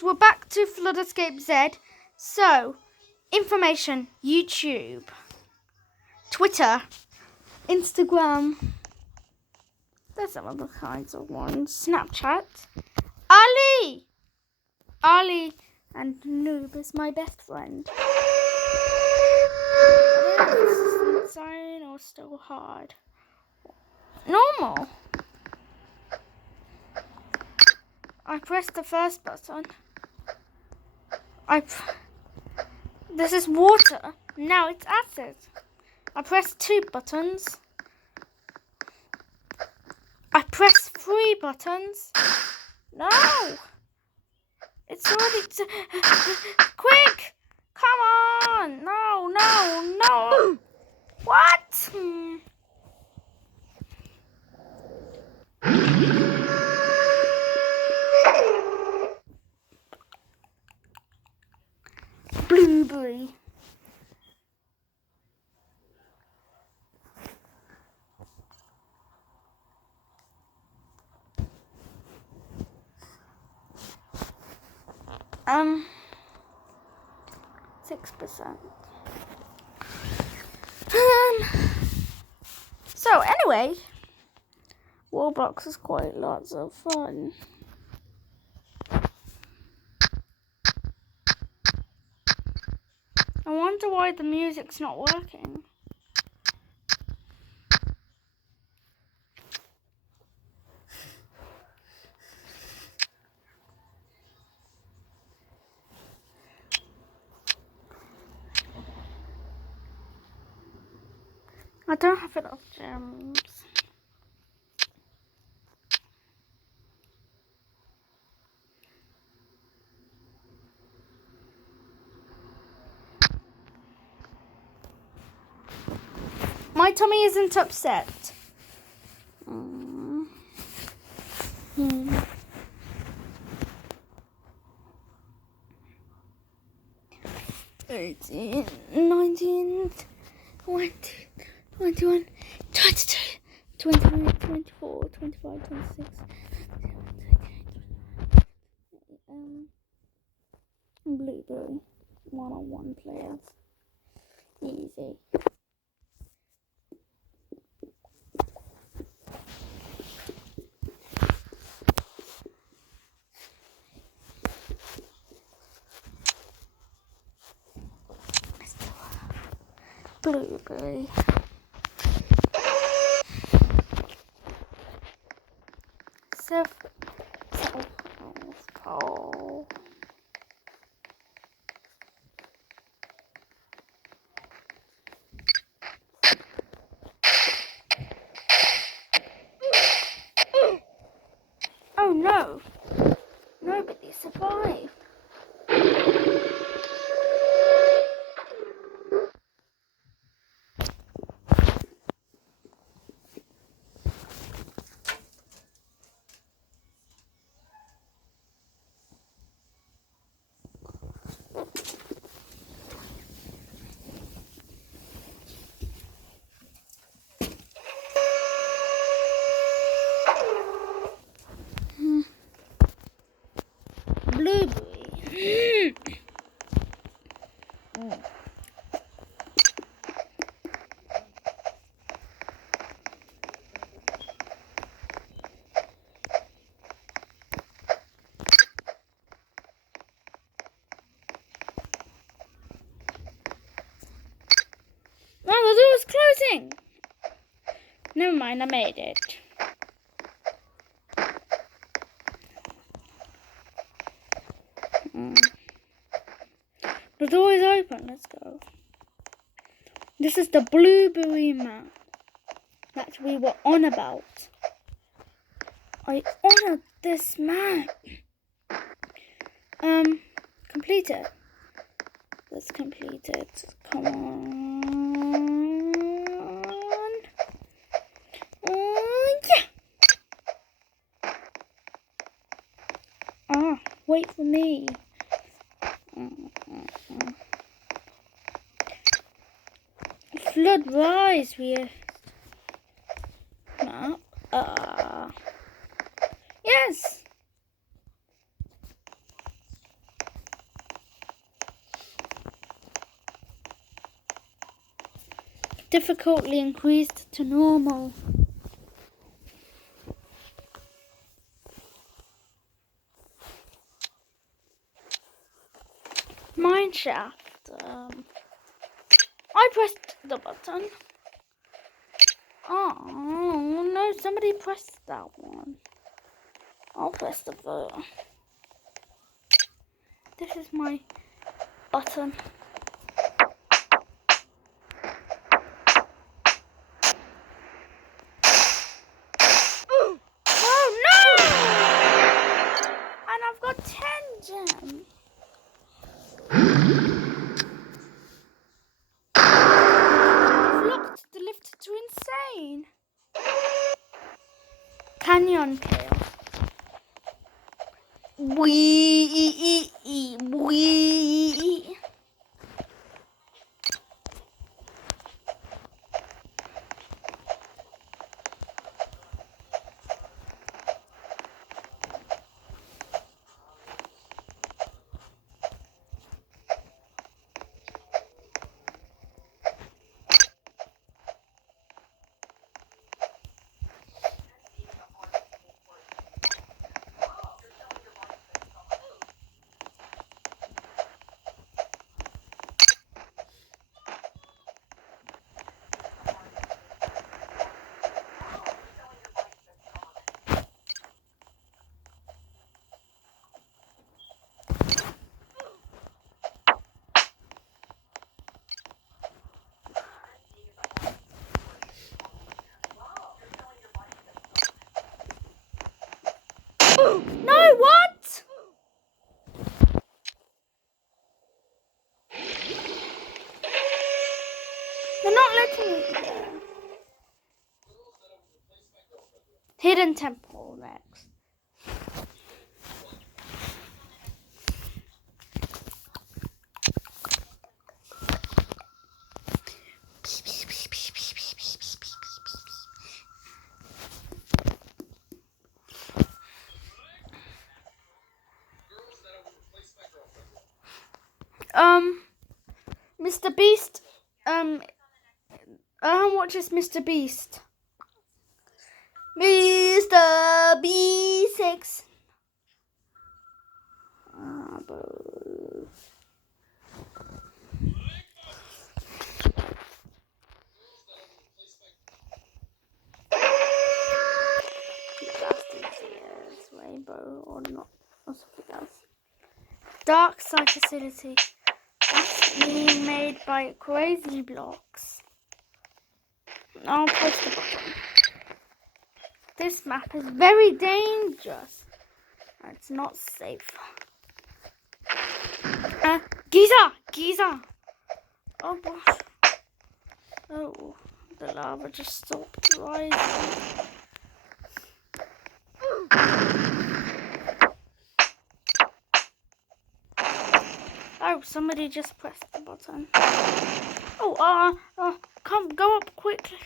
We're back to Flood Escape Z. So, information, YouTube, Twitter, Instagram, there's some other kinds of ones, Snapchat, Ali and Noob is my best friend. I don't know if this is insane or still hard. Normal. I pressed the first button. This is water. Now it's acid. I pressed 2 buttons. I pressed 3 buttons. No! It's already... Quick! Come on! No! What? Blueberry. Um, 6%. So anyway, Roblox is quite lots of fun. I wonder why the music's not working. I don't have enough gems. My tummy isn't upset. 18, 19, 20, 21, 22, 23, 24, 25, 26, 27, Blueberry, 1-on-1 players. Easy. Blueberry. Oh. Oh no! Nobody survived. Blueberry. Oh, the door was closing. Never mind, I made it. The door is open. Let's go. This is the Blueberry map that we were on about. I honored this map. Complete it. Let's complete it. Come on. Yeah. Ah, wait for me. Flood rise with map. Yes. Difficulty increased to normal. Mineshaft. I pressed the button. Oh no, somebody pressed that one. I'll press the vote. This is my button. Oh no! And I've got 10 gems. I've locked the lift to insane. Canyon Chaos. Wee. No, what? They're not letting me there. Hidden Temple next. Mr. Beast, watches Mr. Beast. Mr. B6. Rainbow or not, or something else. Dark Side Facility. That's being made by Crazy Blocks. I'll push the button. This map is very dangerous. It's not safe. Giza! Oh gosh. Oh, the lava just stopped rising. Oh, somebody just pressed the button. Oh, come, go up quickly.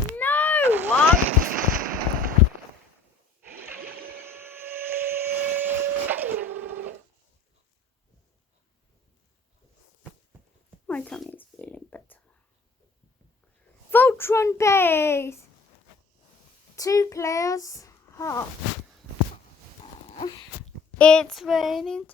No, what? My tummy is feeling better. Voltron base. 2 players. It's raining.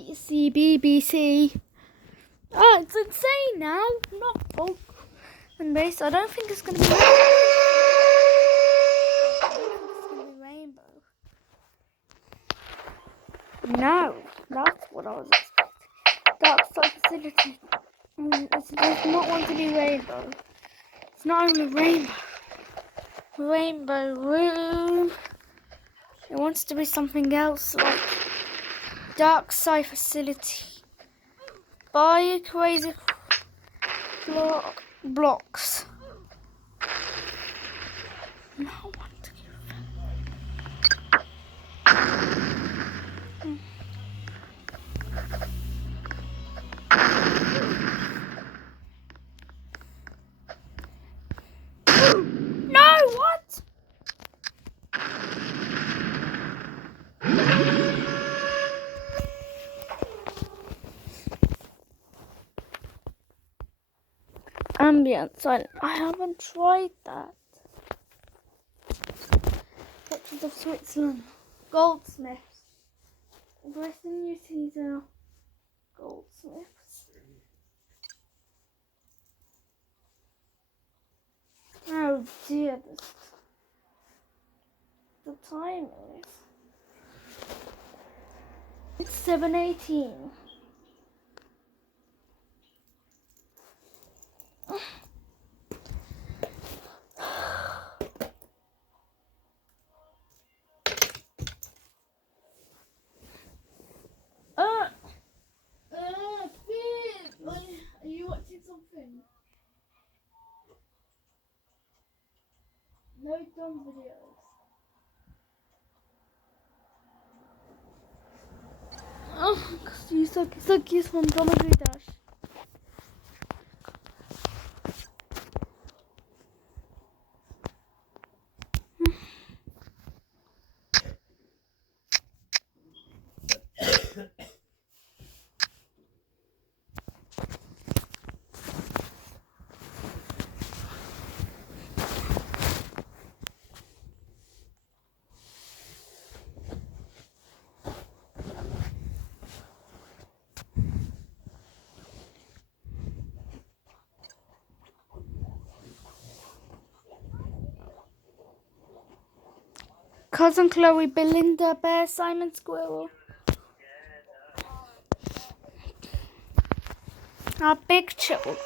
ABC, BBC. Oh, it's insane now. Not folk and bass. I don't think it's going to be rainbow. No, that's what I was expecting. Dark Side Facility. It does not want to be rainbow. It's not only rainbow. Rainbow Room. It wants to be something else, like Dark Side Facility. Buy crazy blocks. No one to give. No, what? Ambience. I haven't tried that. Pictures of Switzerland. Goldsmiths. Western New Caesar. Goldsmiths. Oh dear, the time is. It's 7:18. Are you watching something? No dumb videos. Oh, because you suck you from Dominic Dash. Cousin Chloe, Belinda Bear, Simon Squirrel. Our big children.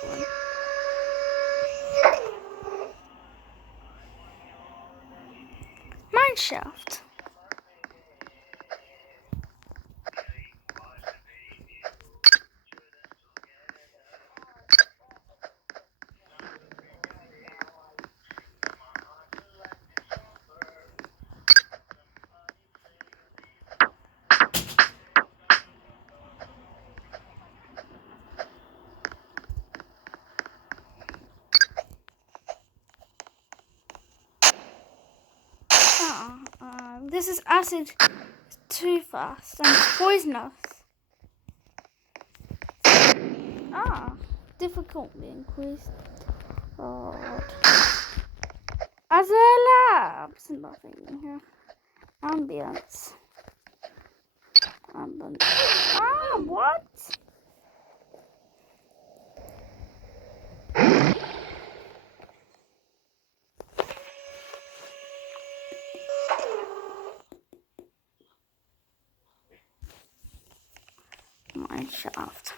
Mineshaft. This is acid. It's too fast and it's poisonous. Difficulty increased. As a labs, nothing here. Ambience. What? Mineshaft.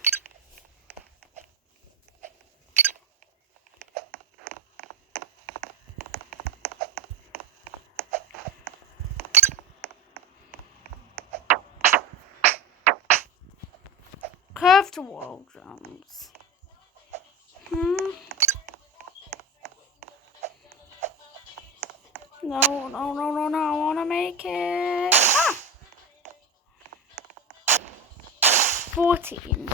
Curved wall jumps. No, I wanna make it. 14.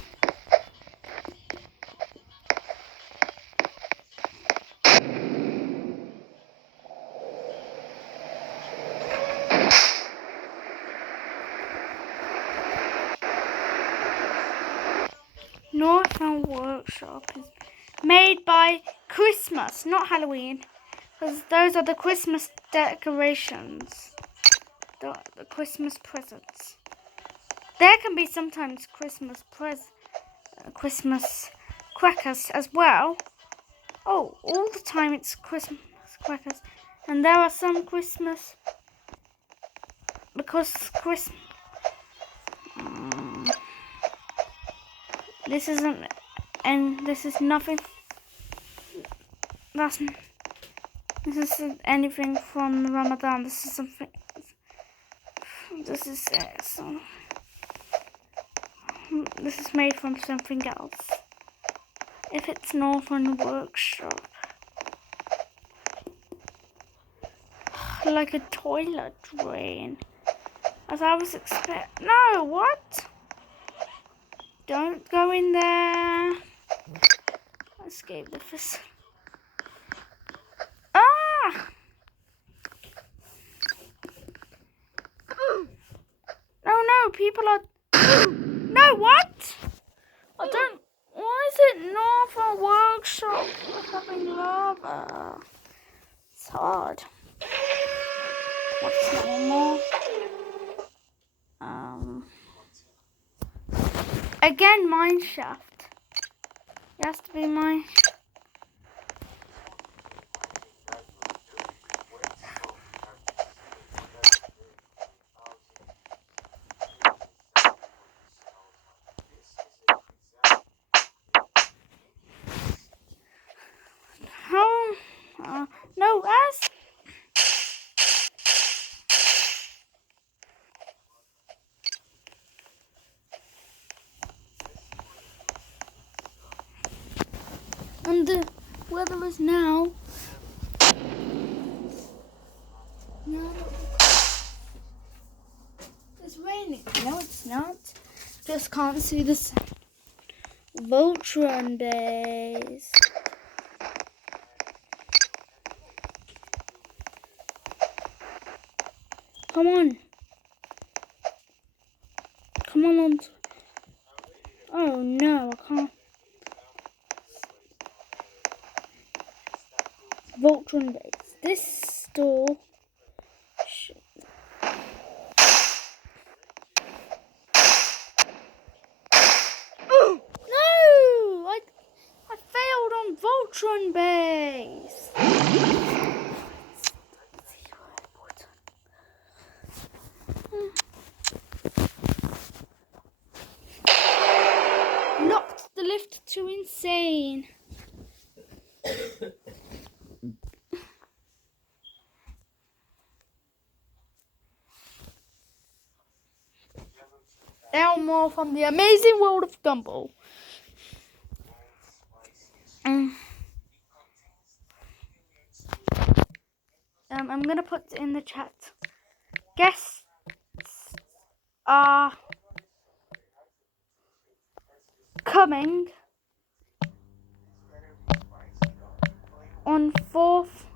Northbound Workshop is made by Christmas, not Halloween, because those are the Christmas decorations, the Christmas presents. there can be sometimes Christmas crackers as well. Oh, all the time it's Christmas crackers. And there are some Christmas, because Christmas, this isn't, and this is nothing, this isn't anything from Ramadan, this is something, this is this is made from something else. If it's not on the workshop. Like a toilet drain. As I was expecting. No, what? Don't go in there. Escape the facility. Ah! No, people are. No, what? I don't. Why is it normal workshop having lava? It's hard. What's normal? Again, mine shaft. It has to be mine. No, as. And the weather is now. It's raining. No, it's not. Just can't see this Voltron base. Come on. Come on. Oh no, I can't. Voltron base. This store. No! I failed on Voltron base. Knocked the lift to insane. Now more from the amazing world of Gumball. I'm gonna put in the chat. Guests are coming on 4th.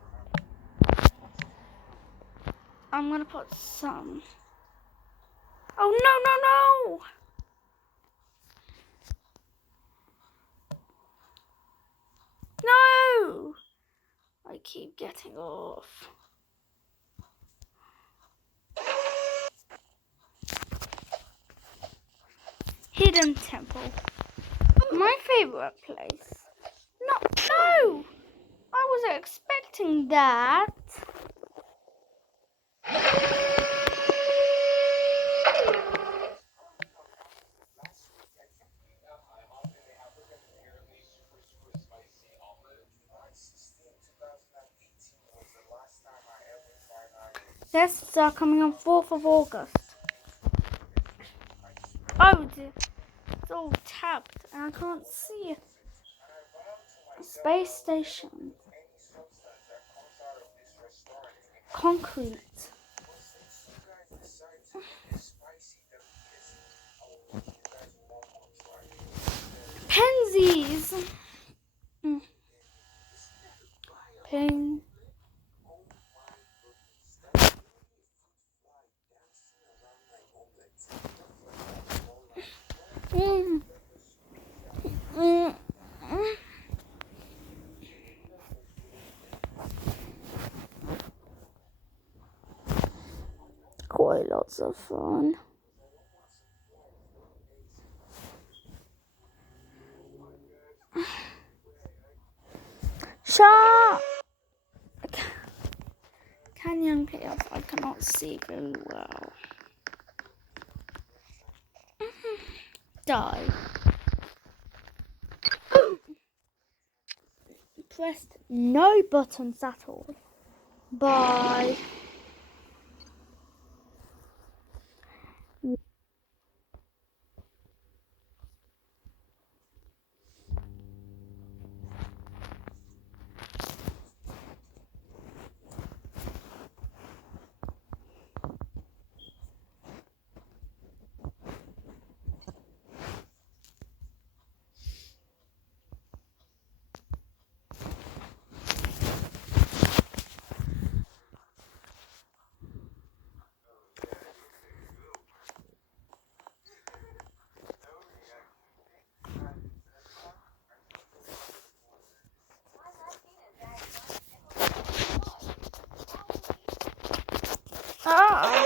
I'm gonna put some. Oh no! No! I keep getting off. Hidden Temple. My favorite place. No! I was expecting that. Tests are coming on 4th of August. Oh dear. It's all tapped and I can't see it. Space station. Concrete. Pansies. Pen. Quite lots of fun. Chat! Can young chaos? I cannot see very well. Die. Pressed no buttons at all. Bye. Ah.